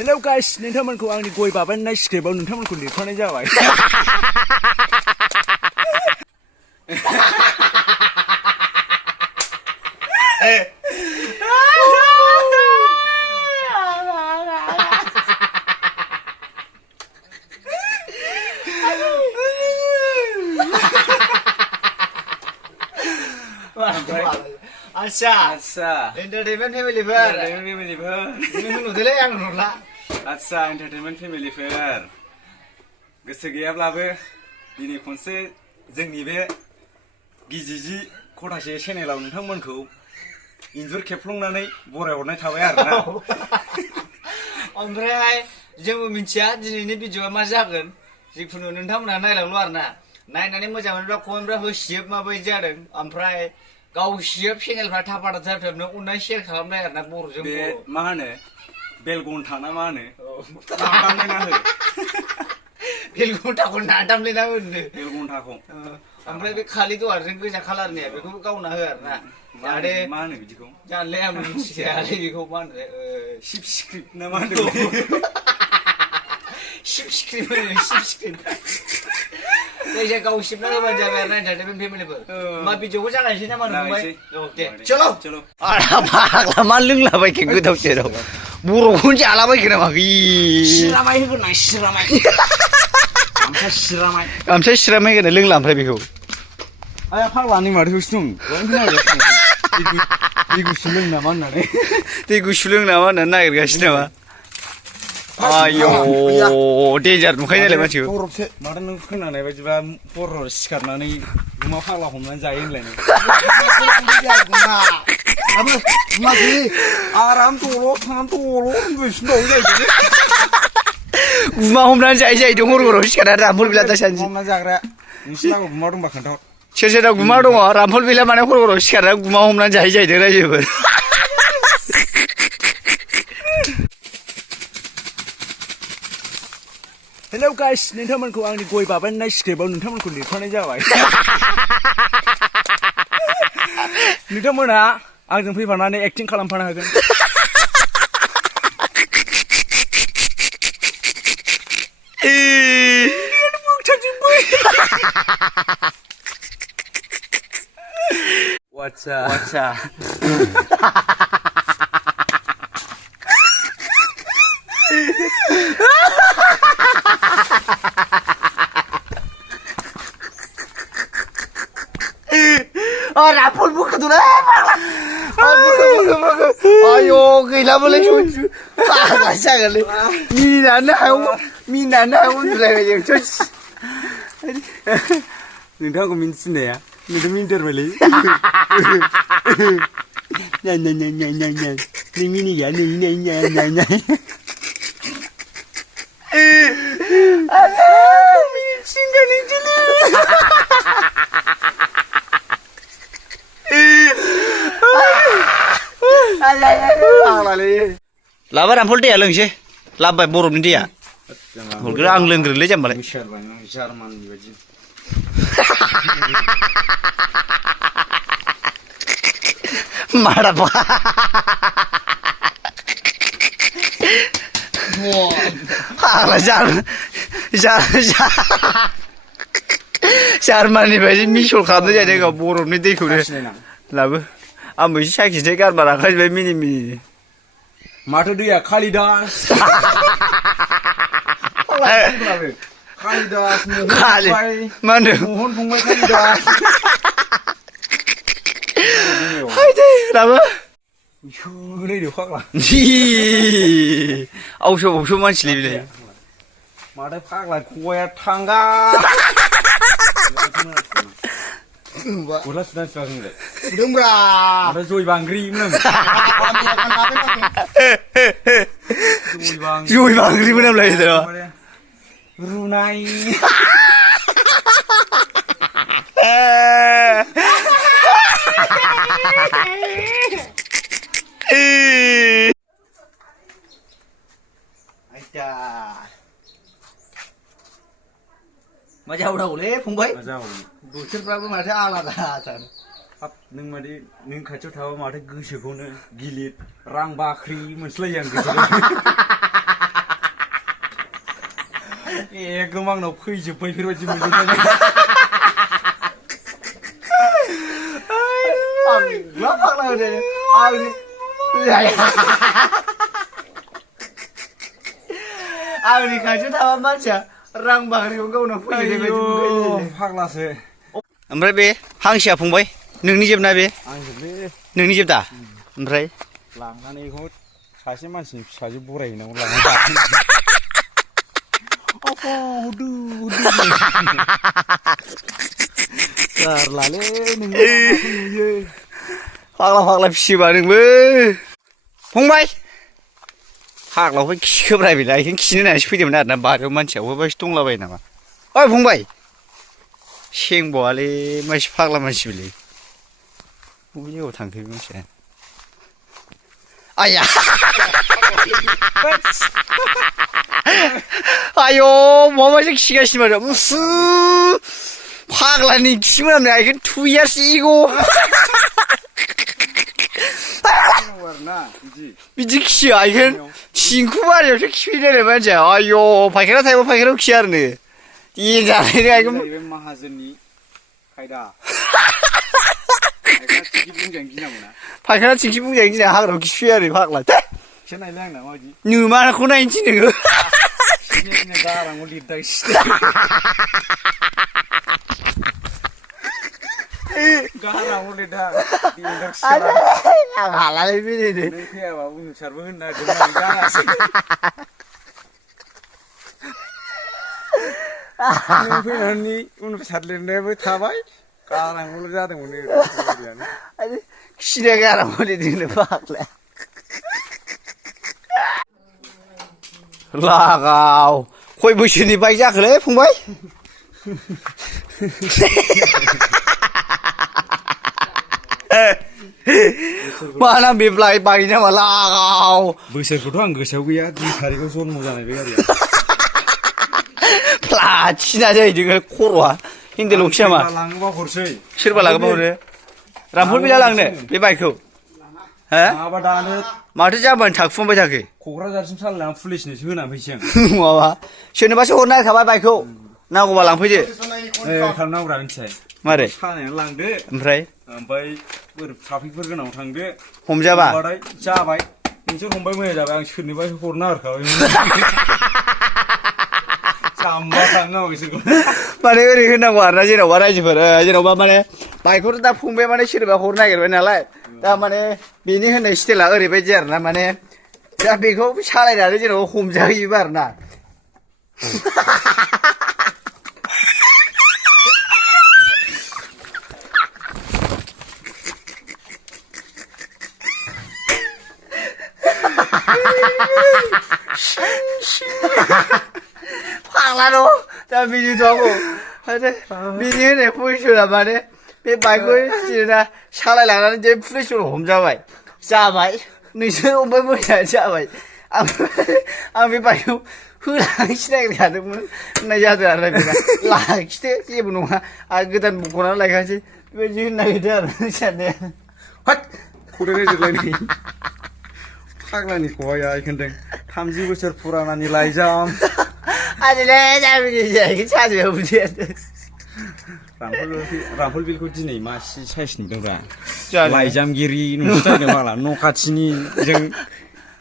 Hello guys नोंथांमोनखौ आंनि गय बाबायनाय स्क्रिप्टआव नोंथांमोनखौ लिरफानाय जाबाय। आच्छा एन्टारटेनमेन्ट फेमिलिफोर नुदोंलै आं नुला। आच्छा एन्टारटेनमेन्ट फेमिलिफोर गोसो गैयाब्लाबो दिनै खनसे जोंनि बे गिजिजि खथासे चेनेलाव नोंथांमोनखौ इन्जुर खेबफ्लंनानै बरायहरनाय थाबाय आरोना। ओमफ्राय जोंबो मिथिया दिनैनि भिडिअआ मा जागोन, जिखुनु नोंथांमोनहा नायलांल' आरोना। नायनानै मोजां मोनोब्ला कमेन्टफ्रा होसियोब माबायदि जादों, ओमफ्राय गावसियोब चेनेलफ्रा थाफाथा थाबनो अननाय शेयार खालामनाय आरोना बर'जों बे बर'। मा होनो बेलगन्था ना मा होनो नादामलायना हो। बेलगन्थाखौ नादामलायना हो होनदो। बेलगन्थाखौ ओमफ्राय बे खालि दवारजों गोजा खालारनिया बेखौबो गावना हो आरोना। जाहाथे मा होनो बिदिखौ जानलाय आं मिथियालै बेखौ मा होनो सिप स्क्रिप्ट ना मा होनो सिप स्क्रिप्ट होनो सिप स्क्रिप्ट। जायखिजाया गाव सिबना होबानो जाबाय आरोना एन्टारटेनमेन्ट फेमिलिफोर। मा भिडिअखौ जागायनोसै ना मा नुबाय? दे चलो फाग्ला मा लोंलाबायखो गोदाव सोराव बर'खौनो जालाबायखो नामा? सिरामाय होगोन आं सिरामाय सिरामाय गामसा सिरामाय होनो लोंला ओमफ्राय बेखौ आया फाग्लानि माथोखौसो दं दै गुसु लों नामा होननानै दै गुसु लों नामा होननानै नागिरगासिनो नामा? आयौ डेन्जार नुखायो नालाय मानसिखौ। माथो नों खोनानाय बायदिबा हर सिखारनानै गुमा फाग्ला हमनानै जायो होनलायनो। आराम दल' थानानै दल' उन्दुफिनबावो जाहैदों। गुमा हमनानै जायै जाहैदों हर हराव सिखारनानै रामफल बिला दासानदि। हमनानै जाग्राया नोंसिनाव गुमा दंबा खोन्थाहर। सोर सोरनाव गुमा दङ? रामफल बिला माने हर हराव सिखारनानै गुमा हमनानै जायै जाहैदों रायजोफोर। हेलौ गाइस नोंथांमोनखौ आंनि गय बाबायनाय स्क्रिप्टआव नोंथांमोनखौ लिरफानाय जाबाय। नोंथांमोनहा आंजों फैफानानै एक्टिं खालामफानो हागोन। आच्छा रामफल बुखोदोंलै आयौ गैलाबोलै फाग्ला जागोनलै मिनिनानै हायाव उन्दुलायबाय जों। नोंथांखौ मिन्थिनाया नोंथ' मिन्थिथारबायलै। नों मिनिया लाबा रामफल दैया लोंसै लाबबाय बरफनि दैया हरग्रो आं लोंग्रोलै जाम्बालाय। जार्माननि बायदि मारा फाग्ला जार्माननि बायदि मिसल खालामनाय जादों गाव बरफनि दैखौनो लाबो। आंबो एसे साखिनोसै गारमा राखाजोब्बाय मिनि मिनि। माथो दैया कालिदास कालिदास मा होनदों महन फंबाय कालिदास लाबो नैदो फाग्ला आवसो मानसिलै बिलाय माथो फाग्ला खबाया थांगा गस्ला सुना सुवाखैलाय फुदोंब्रा माथो जय बांग्रिमोन जय बांग्रिमोन नालाय रुनाय मा जावनांगौलै फंबाय? मा जावो बोथोरफ्राबो माथो आलादाथार। हाब नों मादि नों खाथियाव थाबा माथो गोसोखौनो गिलिर रां बाख्रि मोनसलायो आं गोसोखौ। एकदम आंनाव फैजोब्बाय बेफोरबायदि मोनजोब्बाय फाग्ला होदो आंनि खाथियाव थाबा मानसिया रां बाख्रिखौ गावनाव फैयो फाग्लासो ओमफ्राय बे हांसोआ फंबाय नोंनि जोबना बे आंजोबले नोंनि जोबदा ओमफ्राय लांनानै बेखौ सासे मानसिनि फिसाजो बरायहैनांगौ लांनानै गारलालै नोङो फाग्ला फिसियोबा नोंबो फंबाय फाग्लाखौ खिखोब्रायबायना बेखौनो खिनो होननानैसो फैदोंमोन आरोना बारियाव मानसिया बहायबासो दंलाबायो नामा ओइ फंबाय सेंबावालै मानसि फाग्ला मानसि बेलै बबे जायगायाव थांखो बे मानसिया आया आय' माबासो खिगासिनो माथो फाग्लानि खि मोनामनाय I can 2 years ago बिदि खियो I can थिंखु बारियावसो खिफैदों मानसिया आय' फायखाना थायोबा फायखानायाव खिया आरो नो देनजारलै I can माहाजोननि खायदा फायखाना थिंखि बुंजायो गिना हाग्रायाव खिफैयो आरो फाग्ला एसे नायलाय आंना माबायदि नोमाखौ नायनोसै नोङो गाराङाव लिरदां गाराङाव लिरदां आं हालालै बे नों फैयाबा उनुसारबो होननो नागिरदोंमोन गारासै नों फैनानै उनुसार लिरनायाबो थाबाय गाराङावल' जादोंमोन खिनाया गाराङाव लिरदोंनो फाग्ला लागाव खय बोसोरनि बाइक जाखोलै फंबाय माना बे बाइक नामा लागाव बोसोरखौथ' आं गोसोआव गैया 2 थारिखआव जन्म जानाय बे गारिया प्लाथिना जाहैदों खर'आ हिन्देल'खि नामा लाङोबा हरसै सोरबा लाङोबा हरो रामफल बिला लांनो बे बाइकखौ माबा दानो माथो जाबानो थाखुमाबाय थाखो क'क्राझारसिम सालायनानै पुलिसनोसो होनानै फैसै आं माबा सोरनोबासो हरनो नागिरखाबाय बाइकखौ नांगौबा लांफैदो खालामनांगौरा मिथिबाय मारै सालायनानै लांदो ओमफ्राय ट्राफिकफोर गोनां थांदो हमजाबा जाबाय नोंसोर हमबाय मोजां जाबाय आं सोरनोबा हरनो नागिरखाबाय जाम्बा थांनांगौ बिसोरखौ माने ओरै होनांगौ आरोना जेन'बा रायजोफोर जेन'बा माने बाइकखौथ' दा फंबाय माने सोरबा हरनो नागिरबाय नालाय दा माने बेनि होननाय स्टाइला ओरैबायदि आरोना माने दा बेखौ सालायनानै जेन'बा हमजाहैयोबा आरोना फाग्ला दं दा मिनिथ' आंखौ बिनि होननाय पजिसना माने बे बाइकखौ जेनेबा सालायलांनानै जे पुलिसफोर हमजाबाय जाबाय नोंसोर हमबाय मोजां जाबाय आं बे बाइकखौ होलांनोसो नागिरखादोंमोन होननाय जादों आरो बेना लाखिदो जेबो नङा आरो गोदान बख'नानै लायखानोसै बेबायदि होनो नागिरदों आरो साननाया हाट खौथो नोजोरलायनाय फाग्लानि खबाया खोन्दों 30 बोसोर फुरानानि लाइजाम आजिलै जाबिनि जायाखै साजायाव बिदि रामफल बिलखौ दिनै मा साइस नुदोंब्रा लाइजामगिरि नुसोथारदों माला न' खाथिनिजों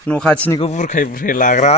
न' खाथिनिखौ बुरखाय लाग्रा